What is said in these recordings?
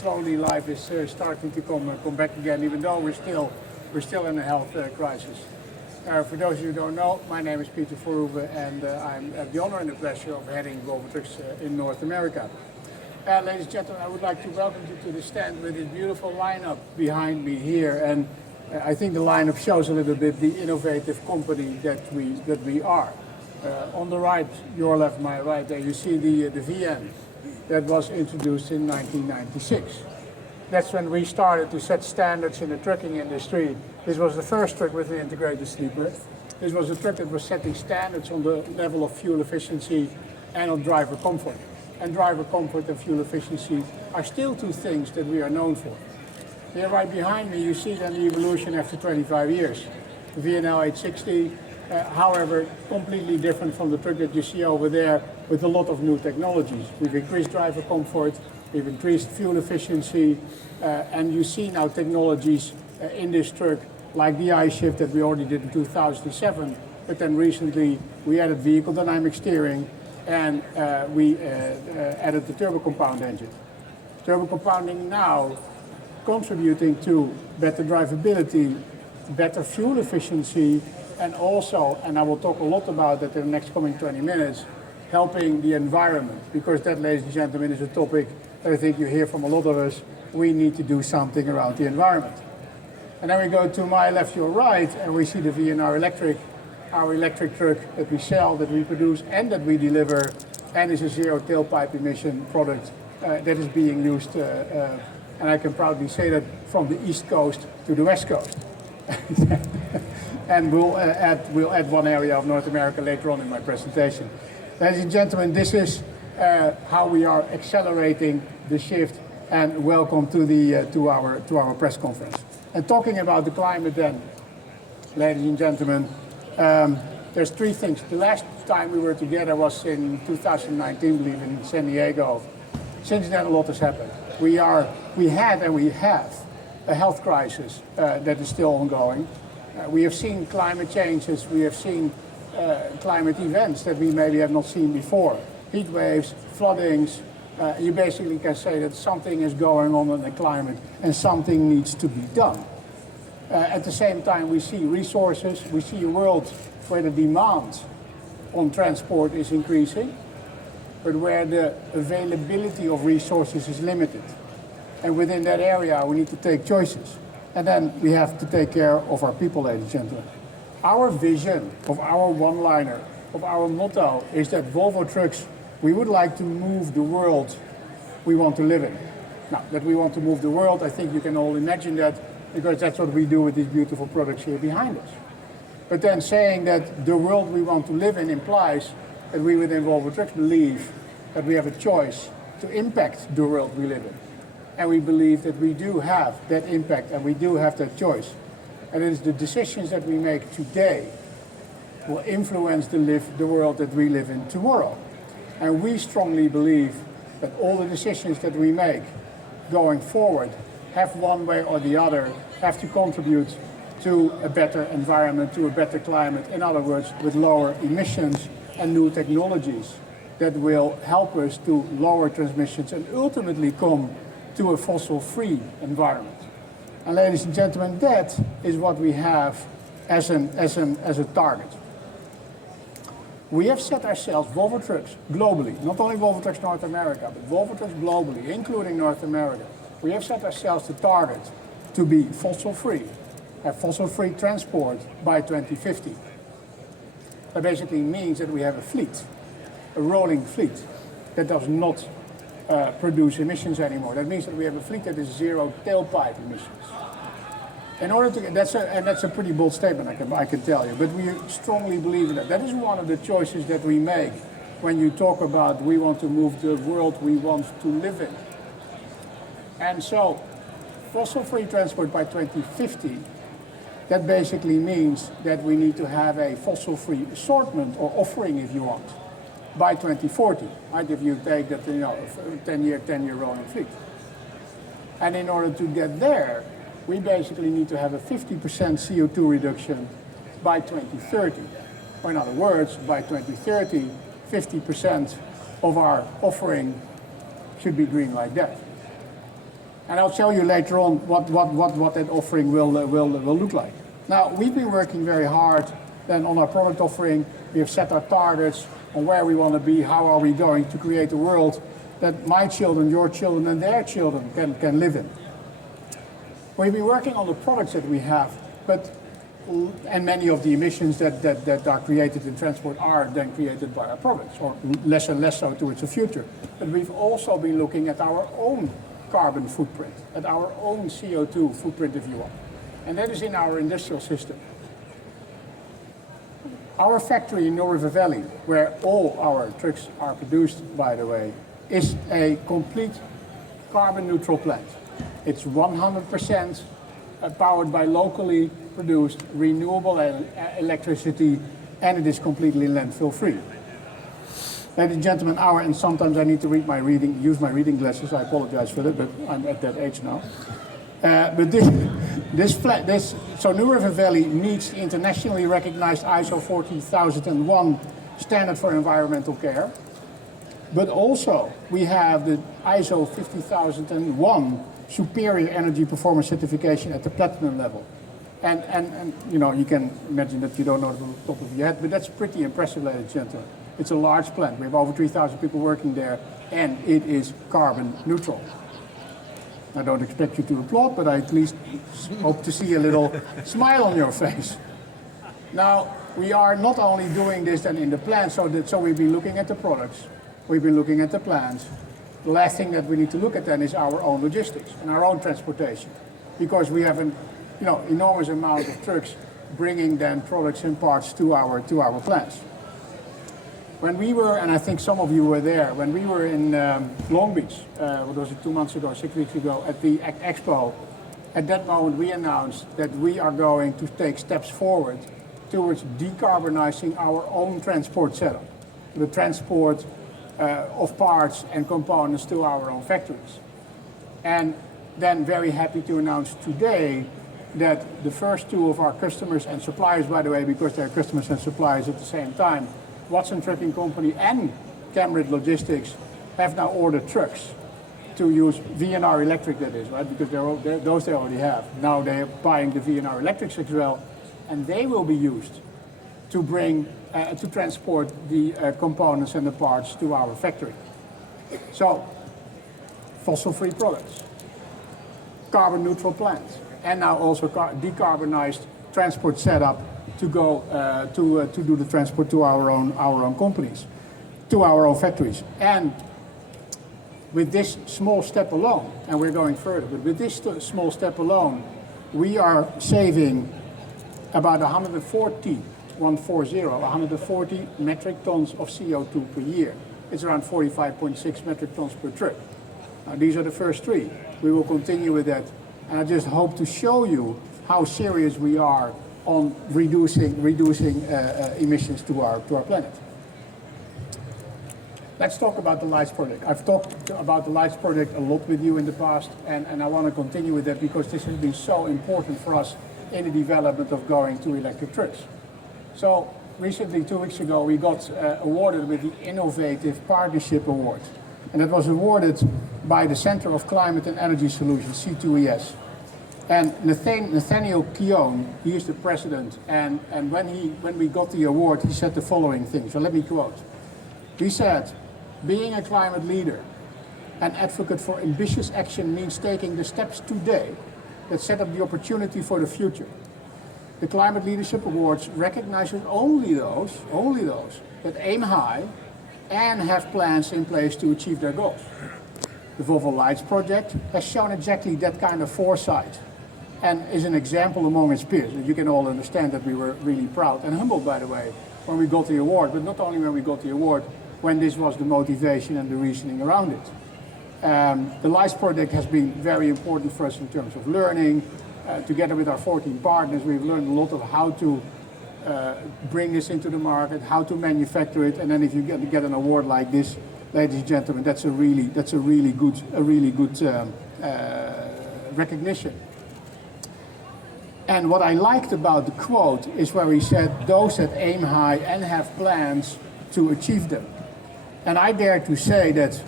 slowly life is starting to come back again, even though we're still in a health crisis. For those of you who don't know, my name is Peter Voorhoeve, and I have the honor and the pleasure of heading Volvo Trucks in North America. Ladies and gentlemen, I would like to welcome you to the stand with this beautiful lineup behind me here. And I think the lineup shows a little bit the innovative company that we are. On the right, your left, my right, there you see the VN that was introduced in 1996. That's when we started to set standards in the trucking industry. This was the first truck with an integrated sleeper. This was a truck that was setting standards on the level of fuel efficiency and on driver comfort. And driver comfort and fuel efficiency are still two things that we are known for. Here right behind me you see then the evolution after 25 years. The VNL 860, however, completely different from the truck that you see over there with a lot of new technologies. We've increased driver comfort, we've increased fuel efficiency, and you see now technologies in this truck like the I-Shift that we already did in 2007, but then recently we added vehicle dynamic steering and we added the turbo compound engine. Turbo compounding now contributing to better drivability, better fuel efficiency, and also, and I will talk a lot about that in the next coming 20 minutes, helping the environment, because that, ladies and gentlemen, is a topic that I think you hear from a lot of us. We need to do something around the environment. And then we go to my left, your right, and we see the VNR Electric, our electric truck that we sell, that we produce, and that we deliver, and is a zero tailpipe emission product that is being used, and I can proudly say that from the East Coast to the West Coast. And we'll add one area of North America later on in my presentation. Ladies and gentlemen, this is how we are accelerating the shift, and welcome to our press conference. And talking about the climate then, ladies and gentlemen, there's three things. The last time we were together was in 2019, I believe, in San Diego. Since then, a lot has happened. We had and we have a health crisis that is still ongoing. We have seen climate changes, we have seen climate events that we maybe have not seen before. Heat waves, floodings. You basically can say that something is going on in the climate and something needs to be done. At the same time, we see resources, we see a world where the demand on transport is increasing, but where the availability of resources is limited. And within that area, we need to take choices. And then we have to take care of our people, ladies and gentlemen. Our vision of our one-liner, of our motto, is that Volvo Trucks, we would like to move the world we want to live in. Now, that we want to move the world, I think you can all imagine that, because that's what we do with these beautiful products here behind us. But then saying that the world we want to live in implies that we within Volvo Trucks believe that we have a choice to impact the world we live in. And we believe that we do have that impact and we do have that choice. And it is the decisions that we make today will influence the world that we live in tomorrow. And we strongly believe that all the decisions that we make going forward have one way or the other, have to contribute to a better environment, to a better climate. In other words, with lower emissions and new technologies that will help us to lower transmissions and ultimately come to a fossil-free environment. And ladies and gentlemen, that is what we have as a target. We have set ourselves, Volvo Trucks, globally, not only Volvo Trucks North America, but Volvo Trucks globally, including North America. We have set ourselves the target to be fossil-free, have fossil-free transport by 2050. That basically means that we have a fleet, a rolling fleet, that does not produce emissions anymore. That means that we have a fleet that is zero tailpipe emissions. In order to, that's a pretty bold statement, I can tell you, but we strongly believe in that. That is one of the choices that we make when you talk about we want to move the world we want to live in. And so, fossil-free transport by 2050, that basically means that we need to have a fossil-free assortment or offering, if you want, by 2040, right? If you take that, 10-year rolling fleet. And in order to get there, we basically need to have a 50% CO2 reduction by 2030. Or in other words, by 2030, 50% of our offering should be green like that. And I'll show you later on what that offering will look like. Now, we've been working very hard then on our product offering. We have set our targets on where we want to be, how are we going to create a world that my children, your children, and their children can live in. We've been working on the products that we have, and many of the emissions that are created in transport are then created by our products, or less and less so towards the future. But we've also been looking at our own carbon footprint, at our own CO2 footprint, if you want. And that is in our industrial system. Our factory in Voorhoeve Valley, where all our trucks are produced, by the way, is a complete carbon neutral plant. It's 100% powered by locally produced renewable electricity, and it is completely landfill free. Ladies and gentlemen, and sometimes I need to use my reading glasses. I apologize for that, but I'm at that age now. But so Voorhoeve Valley meets the internationally recognized ISO 14001 standard for environmental care. But also we have the ISO 50001 superior energy performance certification at the platinum level. And you can imagine that you don't know it on the top of your head, but that's pretty impressive, ladies and gentlemen. It's a large plant. We have over 3,000 people working there, and it is carbon neutral. I don't expect you to applaud, but I at least hope to see a little smile on your face. Now, we are not only doing this then in the plant, so we've been looking at the products, we've been looking at the plants. The last thing that we need to look at then is our own logistics and our own transportation, because we have an enormous amount of trucks bringing then products and parts to our plants. When we were, and I think some of you were there, when we were in Long Beach, what was it, 2 months ago, 6 weeks ago, at the Expo, at that moment we announced that we are going to take steps forward towards decarbonizing our own transport setup, the transport of parts and components to our own factories. And then very happy to announce today that the first two of our customers and suppliers, by the way, because they're customers and suppliers at the same time, Watson Trucking Company and Camrid Logistics, have now ordered trucks to use VNR electric, that is, right? Because those they already have. Now they're buying the VNR electrics as well, and they will be used to transport the components and the parts to our factory. So, fossil-free products, carbon neutral plants, and now also decarbonized transport setup to go to do the transport to our own companies, to our own factories. And with this small step alone, and we're going further, but with this small step alone, we are saving about 140 metric tons of CO2 per year. It's around 45.6 metric tons per trip. Now, these are the first three. We will continue with that, and I just hope to show you how serious we are on reducing emissions to our planet. Let's talk about the Lights project. I've talked about the Lights project a lot with you in the past, and I want to continue with that because this has been so important for us in the development of going to electric trucks. So recently, 2 weeks ago, we got awarded with the Innovative Partnership Award, and that was awarded by the Center of Climate and Energy Solutions, C2ES. And Nathaniel Keown, he is the president, and when we got the award, he said the following thing. So let me quote. He said, "Being a climate leader and advocate for ambitious action means taking the steps today that set up the opportunity for the future. The Climate Leadership Awards recognizes only those that aim high and have plans in place to achieve their goals. The Volvo Lights project has shown exactly that kind of foresight and is an example among its peers." And you can all understand that we were really proud and humbled, by the way, when we got the award, but not only when we got the award, when this was the motivation and the reasoning around it. The Lights project has been very important for us in terms of learning. Together with our 14 partners, we've learned a lot of how to bring this into the market, how to manufacture it, and then if you get an award like this, ladies and gentlemen, that's a really good recognition. And what I liked about the quote is where he said, "Those that aim high and have plans to achieve them." And I dare to say that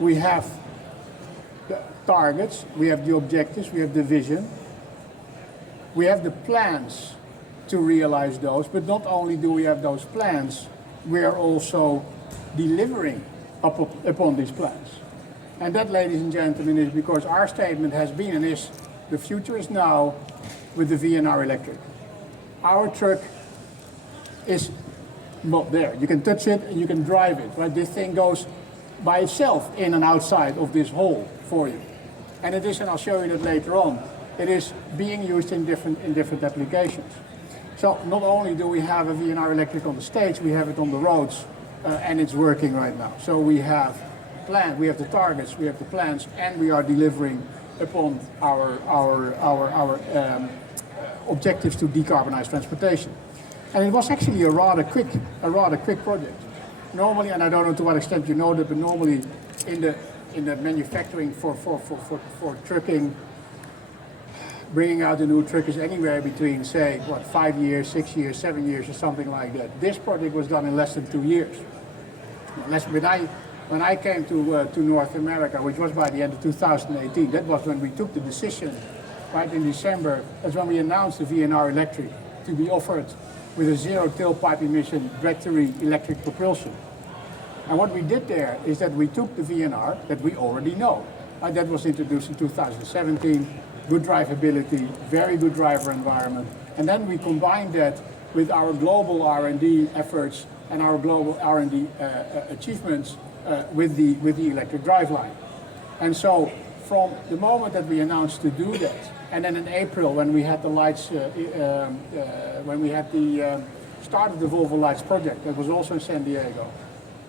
we have the targets, we have the objectives, we have the vision, we have the plans to realize those, but not only do we have those plans, we are also delivering upon these plans. And that, ladies and gentlemen, is because our statement has been and is, the future is now with the VNR Electric. Our truck is not there. You can touch it and you can drive it, right? This thing goes by itself in and outside of this hole for you. And it is, and I'll show you that later on, it is being used in different applications. So not only do we have a VNR Electric on the stage, we have it on the roads, and it's working right now. So we have we have the targets, we have the plans, and we are delivering upon our objectives to decarbonize transportation. And it was actually a rather quick project. Normally, and I don't know to what extent you know that, but normally in the manufacturing for trucking, bringing out a new truck is anywhere between, say, 5 years, 6 years, 7 years, or something like that. This project was done in less than 2 years. When I came to North America, which was by the end of 2018, that was when we took the decision, right in December. That's when we announced the VNR Electric to be offered with a zero tailpipe emission directory electric propulsion. And what we did there is that we took the VNR that we already know. That was introduced in 2017, good drivability, very good driver environment. And then we combined that with our global R&D efforts and our global R&D achievements with the electric driveline. And so from the moment that we announced to do that, and then in April when we had the lights, when we had the start of the Volvo Lights project, that was also in San Diego,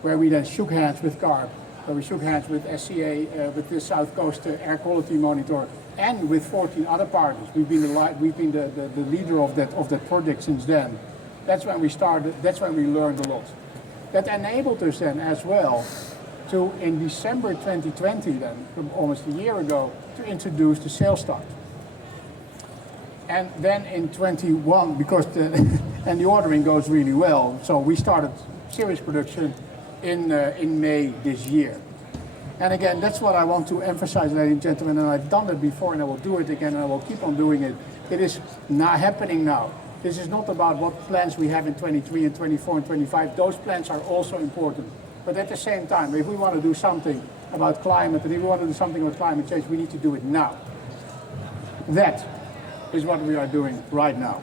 where we then shook hands with CARB, where we shook hands with SCA, with the South Coast Air Quality Monitor, and with 14 other partners. We've been the leader of that project since then. That's when we started. That's when we learned a lot. That enabled us then as well to, in December 2020, then from almost a year ago, to introduce the sales start. And then in 21, because the ordering goes really well, so we started series production in May this year. And again, that's what I want to emphasize, ladies and gentlemen, and I've done it before and I will do it again and I will keep on doing it. It is now happening now. This is not about what plans we have in 23 and 24 and 25. Those plans are also important. But at the same time, if we want to do something about climate and if we want to do something about climate change, we need to do it now. That is what we are doing right now.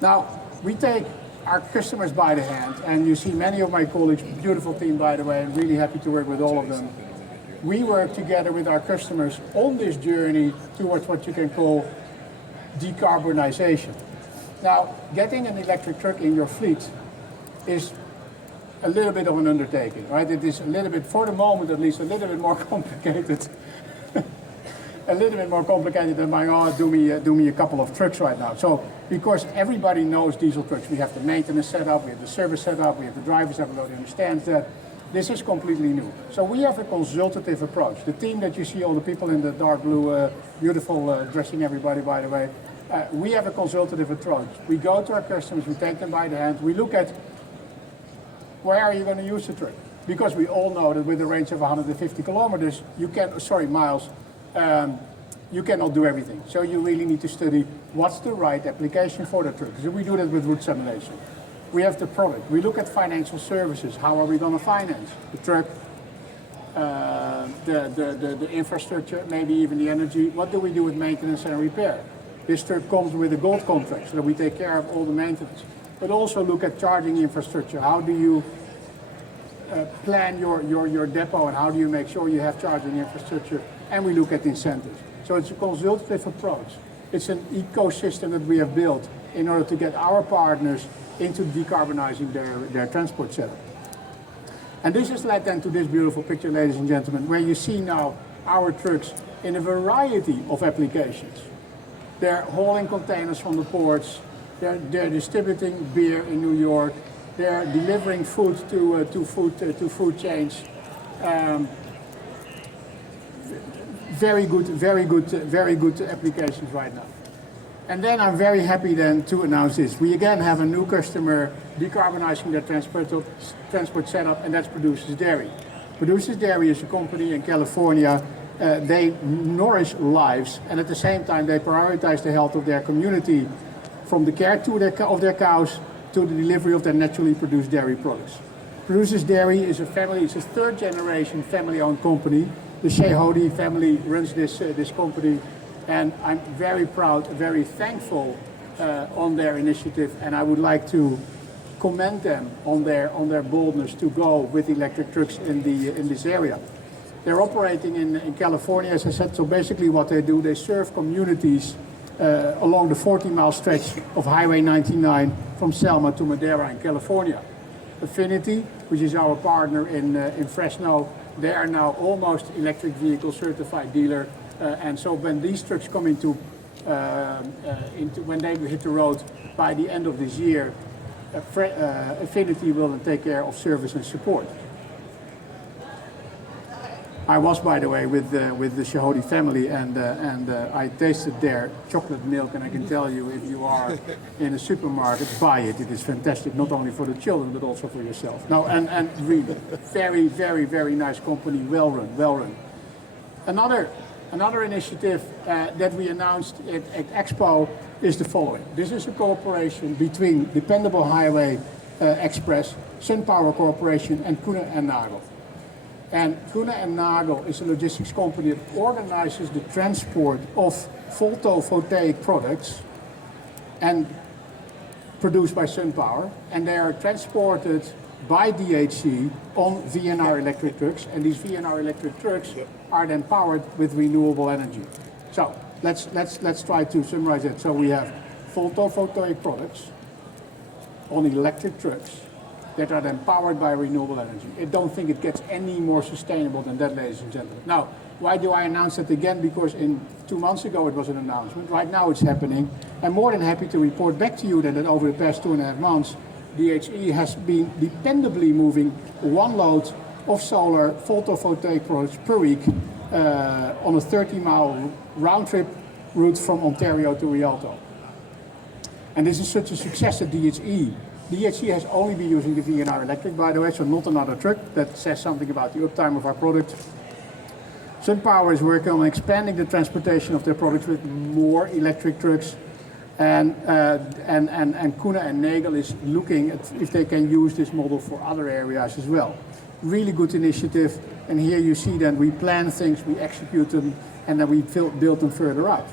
Now, we take our customers by the hand, and you see many of my colleagues, beautiful team by the way, I'm really happy to work with all of them. We work together with our customers on this journey towards what you can call decarbonization. Now, getting an electric truck in your fleet is a little bit of an undertaking, right? It is a little bit, for the moment at least, a little bit more complicated. A little bit more complicated than buying, do me a couple of trucks right now. So, because everybody knows diesel trucks, we have the maintenance setup, we have the service setup, we have the drivers, everybody understands that. This is completely new. So we have a consultative approach. The team that you see, all the people in the dark blue, beautiful dressing everybody by the way, we have a consultative approach. We go to our customers, we take them by the hand, we look at where are you going to use the truck? Because we all know that with a range of 150 kilometers, miles, you cannot do everything. So you really need to study what's the right application for the truck. So we do that with route simulation. We have the product. We look at financial services. How are we going to finance the truck, the infrastructure, maybe even the energy? What do we do with maintenance and repair? This truck comes with a gold contract so that we take care of all the maintenance. But also look at charging infrastructure. How do you plan your depot and how do you make sure you have charging infrastructure? And we look at incentives. So it's a consultative approach. It's an ecosystem that we have built in order to get our partners into decarbonizing their transport setup. And this has led then to this beautiful picture, ladies and gentlemen, where you see now our trucks in a variety of applications. They're hauling containers from the ports, they're distributing beer in New York, they're delivering food to food chains. Very good applications right now. And then I'm very happy then to announce this. We again have a new customer decarbonizing their transport setup, and that's Producers Dairy. Producers Dairy is a company in California they nourish lives, and at the same time they prioritize the health of their community, from the care of their cows to the delivery of their naturally produced dairy products. Producers Dairy is a family, it's a third generation family-owned company. The Shehodi family runs this company, and I'm very proud, very thankful on their initiative, and I would like to commend them on their boldness to go with electric trucks in this area. They're operating in California, as I said, so basically what they do, they serve communities along the 40-mile stretch of Highway 99 from Selma to Madera in California. Affinity, which is our partner in Fresno, they are now almost electric vehicle certified dealer, and so when these trucks come when they hit the road by the end of this year, Affinity will then take care of service and support. I was, by the way, with the Shehodi family, and I tasted their chocolate milk, and I can tell you, if you are in a supermarket, buy it. It is fantastic, not only for the children, but also for yourself. No, and really, very, very, very nice company, well run. Another initiative that we announced at Expo is the following. This is a cooperation between Dependable Highway Express, SunPower Corporation, and Kuehne + Nagel. And Kuehne + Nagel is a logistics company that organizes the transport of photovoltaic products and produced by SunPower, and they are transported by DHC on VNR electric trucks, and these VNR electric trucks are then powered with renewable energy. So let's try to summarize it. So we have photovoltaic products on electric trucks that are then powered by renewable energy. I don't think it gets any more sustainable than that, ladies and gentlemen. Now, why do I announce that again? Because 2 months ago it was an announcement. Right now it's happening. I'm more than happy to report back to you that over the past 2.5 months, DHE has been dependably moving 1 load of solar photovoltaic products per week on a 30-mile round-trip route from Ontario to Rialto. And this is such a success at DHE. DHE has only been using the VNR electric, by the way, so not another truck. That says something about the uptime of our product. SunPower is working on expanding the transportation of their products with more electric trucks, and Kuehne + Nagel is looking at if they can use this model for other areas as well. Really good initiative, and here you see that we plan things, we execute them, and then we build them further out.